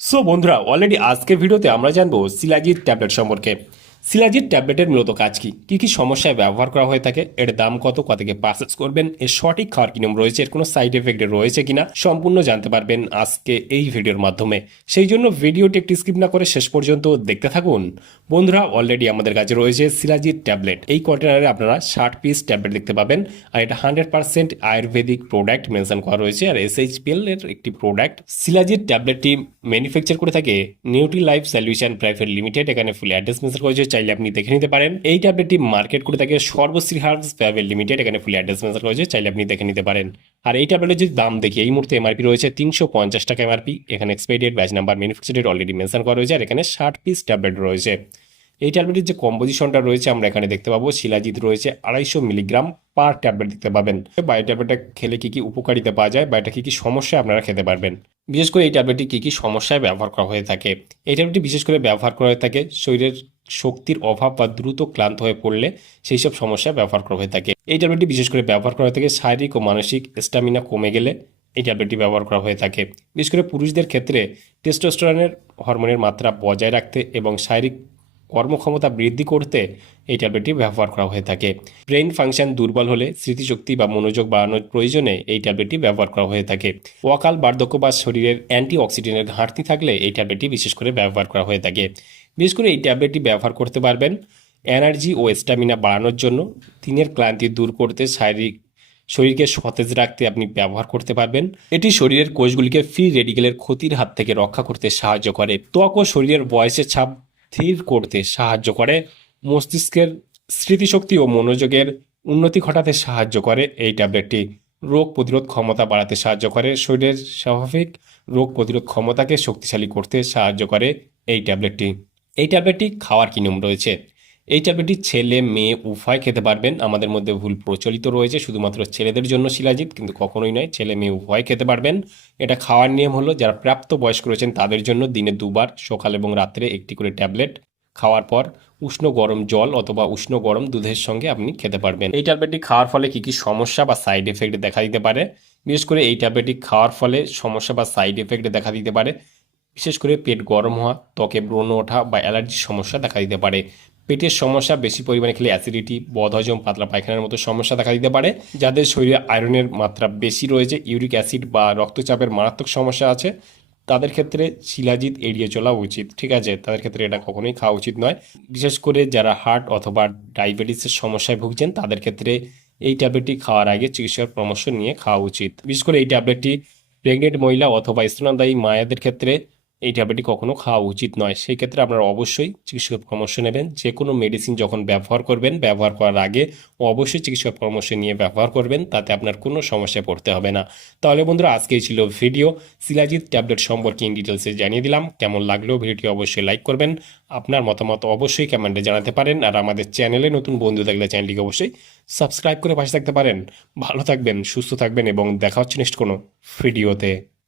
বন্ধুরা অলরেডি আজকের ভিডিওতে আমরা জানবো শিলাজিৎ ট্যাবলেট সম্পর্কে। শিলাজিৎ ট্যাবলেটের মূলত কাজ কি কি কি সমস্যায় ব্যবহার করা হয়ে থাকে, এর দাম কত, কত থেকে পারচেস করবেন, এর সঠিক খাওয়ার কি নিয়ম রয়েছে, এর কোনো সাইড এফেক্ট রয়েছে কিনা সম্পূর্ণ জানতে পারবেন আজকে এই ভিডিওর মাধ্যমে। সেই জন্য ভিডিওটি একটি স্কিপ না করে শেষ পর্যন্ত দেখতে থাকুন। বন্ধুরা অলরেডি আমাদের কাছে রয়েছে শিলাজিৎ ট্যাবলেট। এই কন্টেনারে আপনারা 60 পিস ট্যাবলেট দেখতে পাবেন, আর এটা 100% আয়ুর্বেদিক প্রোডাক্ট মেনশন করা রয়েছে, আর SHPL এর একটি প্রোডাক্ট। শিলাজিৎ ট্যাবলেটটি ম্যানুফ্যাকচার করে থাকে Nutri life solution private limited. এখানে ফুল অ্যাড্রেস মেনশন করেছে, চাইলে আপনি দেখে নিতে পারেন। এই ট্যাবলেটটি মার্কেট করে থাকে সর্বশ্রী হার্বস প্রাইভেট লিমিটেড। এখানে ফুল অ্যাড্রেস মেনশন করেছে, চাইলে আপনি দেখে নিতে পারেন। আর এই ট্যাবলেটের যদি দাম দেখি, এই মুহূর্তে এমআরপি রয়েছে 350 টাকা এমআরপি। এখানে expiry date, batch number, manufacture date already mention করা রয়েছে, আর এখানে 60 পিস ট্যাবলেট রয়েছে। এই ট্যাবলেটের যে কম্পোজিশনটা রয়েছে আমরা এখানে দেখতে পাবো, শিলাজিৎ রয়েছে 250 মিলিগ্রাম পার ট্যাবলেট দেখতে পাবেন। বা এই ট্যাবলেটটা খেলে কি কি উপকারিতা পাওয়া যায়, বা এটা কি কি সমস্যা আপনারা খেতে পারবেন। বিশেষ করে এই ট্যাবলেটটি কি কি সমস্যায় ব্যবহার করা হয়ে থাকে। এই ট্যাবলেটটি বিশেষ করে ব্যবহার করা হয়ে থাকে শরীরের শক্তির অভাব বা দ্রুত ক্লান্ত হয়ে পড়লে সেই সব সমস্যায় ব্যবহার করা হয়ে থাকে। এই ট্যাবলেটটি বিশেষ করে ব্যবহার করা হয়ে থাকে শারীরিক ও মানসিক স্ট্যামিনা কমে গেলে এই ট্যাবলেটটি ব্যবহার করা হয়ে থাকে। বিশেষ করে পুরুষদের ক্ষেত্রে টেস্টোস্টেরনের হরমোনের মাত্রা বজায় রাখতে এবং শারীরিক কর্মক্ষমতা বৃদ্ধি করতে এই ট্যাবলেটটি ব্যবহার করা হয়ে থাকে। ব্রেইন ফাংশন দুর্বল হলে স্মৃতিশক্তি বা মনোযোগ বাড়ানোর প্রয়োজনে এই ট্যাবলেটটি ব্যবহার করা হয়ে থাকে। অকাল বার্ধক্য বা শরীরের অ্যান্টিঅক্সিডেন্টের ঘাটতি থাকলে এই ট্যাবলেটটি বিশেষ করে ব্যবহার করা হয়ে থাকে। বিশেষ করে এই ট্যাবলেটটি ব্যবহার করতে পারবেন এনার্জি ও স্ট্যামিনা বাড়ানোর জন্য, দিনের ক্লান্তি দূর করতে, শরীরকে সতেজ রাখতে আপনি ব্যবহার করতে পারবেন। এটি শরীরের কোষগুলিকে ফ্রি রেডিকেলের ক্ষতির হাত থেকে রক্ষা করতে সাহায্য করে। ত্বক ও শরীরের বয়সের ছাপ স্থির করতে সাহায্য করে। মস্তিষ্কের স্মৃতিশক্তি ও মনোযোগের উন্নতি ঘটাতে সাহায্য করে এই ট্যাবলেটটি। রোগ প্রতিরোধ ক্ষমতা বাড়াতে সাহায্য করে। শরীরের স্বাভাবিক রোগ প্রতিরোধ ক্ষমতাকে শক্তিশালী করতে সাহায্য করে এই ট্যাবলেটটি। এই ট্যাবলেটটি খাওয়ার কি নিয়ম রয়েছে। এই ট্যাবলেটটি ছেলে মেয়ে উভয় খেতে পারবেন। আমাদের মধ্যে ভুল প্রচলিত রয়েছে শুধুমাত্র ছেলেদের জন্য শিলাজিৎ, কিন্তু কখনোই নয়, ছেলে মেয়ে উভয় খেতে পারবেন। এটা খাওয়ার নিয়ম হলো, যারা প্রাপ্ত বয়স্ক রয়েছেন তাদের জন্য দিনে 2 বার সকাল এবং রাত্রে একটি করে ট্যাবলেট খাওয়ার পর উষ্ণ গরম জল অথবা উষ্ণ গরম দুধের সঙ্গে আপনি খেতে পারবেন। এই ট্যাবলেটটি খাওয়ার ফলে কি কি সমস্যা বা সাইড এফেক্ট দেখা দিতে পারে। বিশেষ করে এই ট্যাবলেটটি খাওয়ার ফলে সমস্যা বা সাইড এফেক্ট দেখা দিতে পারে। বিশেষ করে পেট গরম হওয়া, ত্বকে ব্রণ ওঠা বা অ্যালার্জির সমস্যা দেখা দিতে পারে। পেটের সমস্যা, বেশি পরিমাণে খেলে অ্যাসিডিটি, বদহজম, পাতলা পায়খানার মতো সমস্যা দেখা দিতে পারে। যাদের শরীরে আয়রনের মাত্রা বেশি রয়েছে, ইউরিক অ্যাসিড বা রক্তচাপের মারাত্মক সমস্যা আছে, তাদের ক্ষেত্রে শিলাজিৎ এড়িয়ে চলা উচিত। ঠিক আছে, তাদের ক্ষেত্রে এটা কখনোই খাওয়া উচিত নয়। বিশেষ করে যারা হার্ট অথবা ডায়াবেটিসের সমস্যায় ভুগছেন তাদের ক্ষেত্রে এই ট্যাবলেটটি খাওয়ার আগে চিকিৎসকের পরামর্শ নিয়ে খাওয়া উচিত। বিশেষ করে এই ট্যাবলেটটি প্রেগনেন্ট মহিলা অথবা স্তন্যদায়ী মায়েদের ক্ষেত্রে এই ট্যাবলেটটি কখনো খাওয়া উচিত নয়। সেই ক্ষেত্রে আপনারা অবশ্যই চিকিৎসকের পরামর্শ নেবেন। যে কোনো মেডিসিন যখন ব্যবহার করবেন, ব্যবহার করার আগে অবশ্যই চিকিৎসকের পরামর্শ নিয়ে ব্যবহার করবেন, তাতে আপনার কোনো সমস্যায় পড়তে হবে না। তাহলে বন্ধুরা আজকেই ছিল ভিডিও, শিলাজিৎ ট্যাবলেট সম্পর্কে ইন ডিটেলসে জানিয়ে দিলাম। কেমন লাগলো ভিডিওটি অবশ্যই লাইক করবেন, আপনার মতামত অবশ্যই কমেন্টে জানাতে পারেন। আর আমাদের চ্যানেলে নতুন বন্ধু থাকলে চ্যানেলটিকে অবশ্যই সাবস্ক্রাইব করে পাশে থাকতে পারেন। ভালো থাকবেন, সুস্থ থাকবেন এবং দেখা হচ্ছে নেক্সট কোনো ভিডিওতে।